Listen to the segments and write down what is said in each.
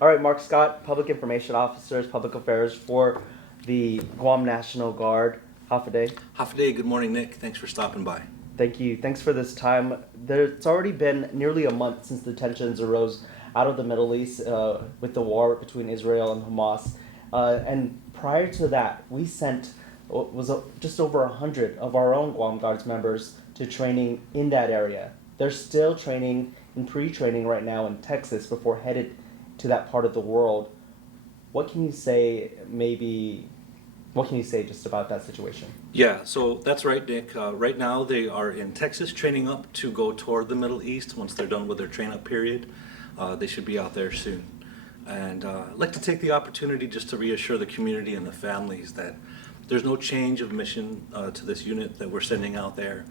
All right, Mark Scott, Public Information Officers, Public Affairs for the Guam National Guard. Half a day. Half a day. Good morning, Nick. Thanks for stopping by. Thank you. Thanks for this time. It's already been nearly a month since the tensions arose out of the Middle East with the war between Israel and Hamas. And prior to that, we sent just over 100 of our own Guam Guards members to training in that area. They're still training and pre-training right now in Texas before headed to that part of the world. What can you say just about that situation? Yeah, so that's right, Nick. Right now they are in Texas training up to go toward the Middle East. Once they're done with their train-up period, they should be out there soon. And I'd like to take the opportunity just to reassure the community and the families that there's no change of mission to this unit that we're sending out there.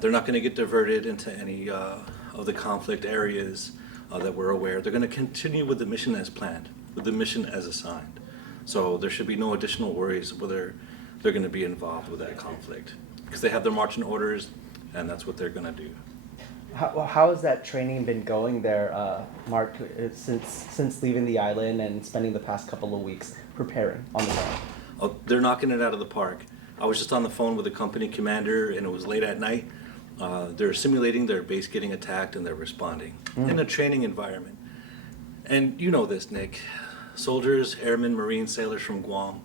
They're not going to get diverted into any of the conflict areas that we're aware. They're going to continue with the mission as planned, with the mission as assigned. So there should be no additional worries whether they're going to be involved with that conflict, because they have their marching orders, and that's what they're going to do. How has that training been going there, Mark, since leaving the island and spending the past couple of weeks preparing on the ground? Oh, they're knocking it out of the park. I was just on the phone with the company commander, and it was late at night. They're simulating their base getting attacked, and they're responding in a training environment. And you know this, Nick. Soldiers, airmen, Marines, sailors from Guam,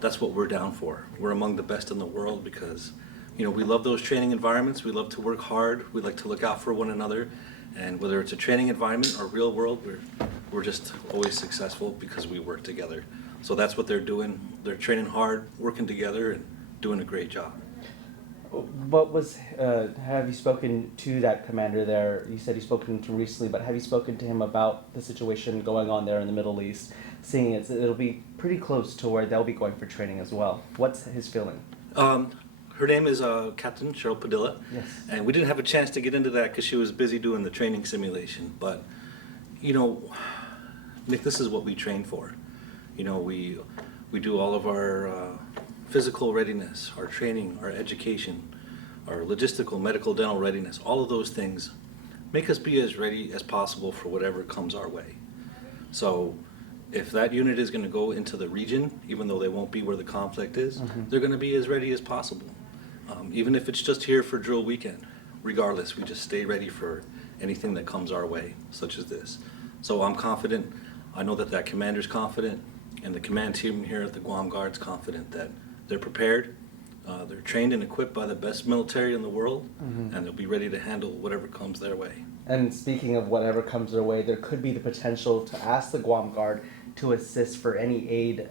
that's what we're down for. We're among the best in the world because, you know, we love those training environments. We love to work hard. We like to look out for one another. And whether it's a training environment or real world, we're just always successful because we work together. So that's what they're doing. They're training hard, working together, and doing a great job. Have you spoken to that commander there? You said you've spoken to him recently, but have you spoken to him about the situation going on there in the Middle East, seeing it'll be pretty close to where they'll be going for training as well? What's his feeling? Her name is Captain Cheryl Padilla. Yes. And we didn't have a chance to get into that because she was busy doing the training simulation. But, you know, Nick, this is what we train for. You know, we do all of our physical readiness, our training, our education, our logistical, medical, dental readiness. All of those things make us be as ready as possible for whatever comes our way. So if that unit is going to go into the region, even though they won't be where the conflict is, they're going to be as ready as possible. Even if it's just here for drill weekend, regardless, we just stay ready for anything that comes our way, such as this. So I'm confident. I know that that commander's confident, and the command team here at the Guam Guard's confident that they're prepared. They're trained and equipped by the best military in the world, and they'll be ready to handle whatever comes their way. And speaking of whatever comes their way, there could be the potential to ask the Guam Guard to assist for any aid,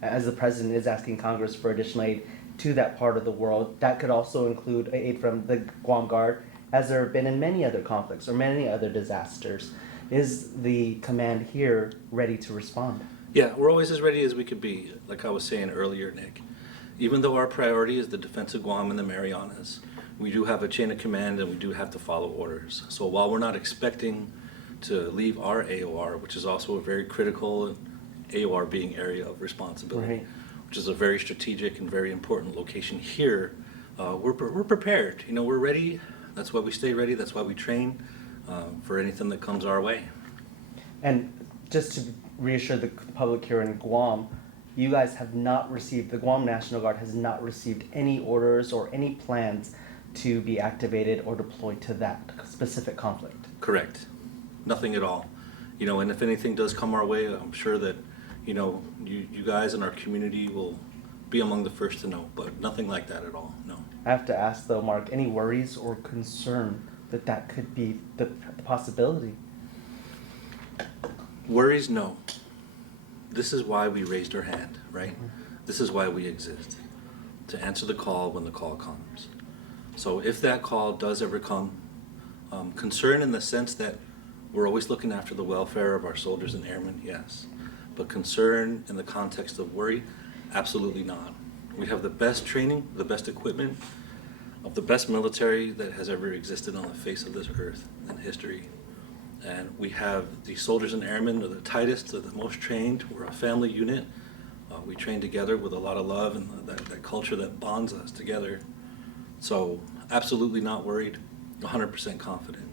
as the president is asking Congress for additional aid to that part of the world. That could also include aid from the Guam Guard, as there have been in many other conflicts or many other disasters. Is the command here ready to respond? Yeah, we're always as ready as we could be, like I was saying earlier, Nick. Even though our priority is the defense of Guam and the Marianas, we do have a chain of command and we do have to follow orders. So while we're not expecting to leave our AOR, which is also a very critical, AOR being area of responsibility, right, which is a very strategic and very important location here, we're prepared. You know, we're ready. That's why we stay ready. That's why we train for anything that comes our way. And just to reassure the public here in Guam, you guys have not received, the Guam National Guard has not received any orders or any plans to be activated or deployed to that specific conflict. Correct. Nothing at all. You know, and if anything does come our way, I'm sure that, you know, you guys in our community will be among the first to know, but nothing like that at all, no. I have to ask though, Mark, any worries or concern that could be the possibility? Worries, no. This is why we raised our hand, right? This is why we exist, to answer the call when the call comes. So if that call does ever come, concern in the sense that we're always looking after the welfare of our soldiers and airmen, yes. But concern in the context of worry, absolutely not. We have the best training, the best equipment, of the best military that has ever existed on the face of this earth in history. And we have the soldiers and airmen are the tightest, they're the most trained. We're a family unit. We train together with a lot of love and that culture that bonds us together. So absolutely not worried, 100% confident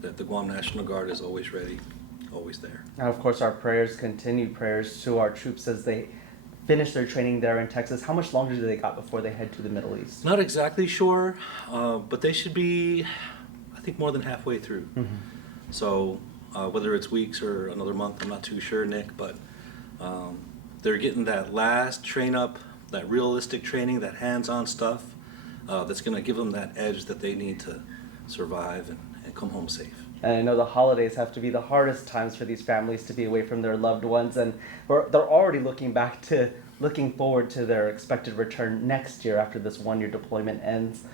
that the Guam National Guard is always ready, always there. And of course, our continued prayers to our troops as they finish their training there in Texas. How much longer do they got before they head to the Middle East? Not exactly sure, but they should be, I think, more than halfway through. So whether it's weeks or another month, I'm not too sure, Nick, but they're getting that last train up, that realistic training, that hands-on stuff that's going to give them that edge that they need to survive and come home safe. And I know the holidays have to be the hardest times for these families to be away from their loved ones, and they're already looking forward to their expected return next year after this one-year deployment ends.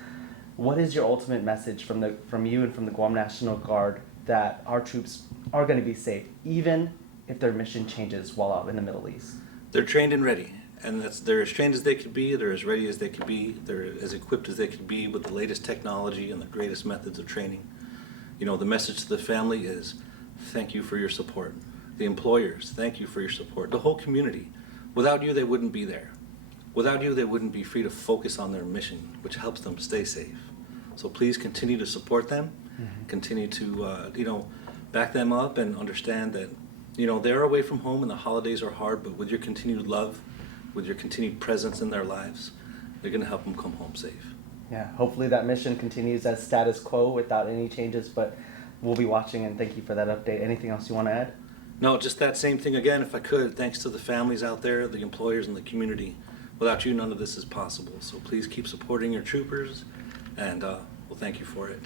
What is your ultimate message from you and from the Guam National Guard that our troops are going to be safe, even if their mission changes while out in the Middle East? They're trained and ready, and they're as trained as they could be, they're as ready as they could be, they're as equipped as they could be with the latest technology and the greatest methods of training. You know, the message to the family is, thank you for your support. The employers, thank you for your support. The whole community. Without you, they wouldn't be there. Without you, they wouldn't be free to focus on their mission, which helps them stay safe. So please continue to support them, continue to, back them up and understand that, they're away from home and the holidays are hard, but with your continued love, with your continued presence in their lives, they're going to help them come home safe. Yeah, hopefully that mission continues as status quo without any changes, but we'll be watching, and thank you for that update. Anything else you want to add? No, just that same thing again, if I could. Thanks to the families out there, the employers, and the community. Without you, none of this is possible. So please keep supporting your troopers, and we'll thank you for it.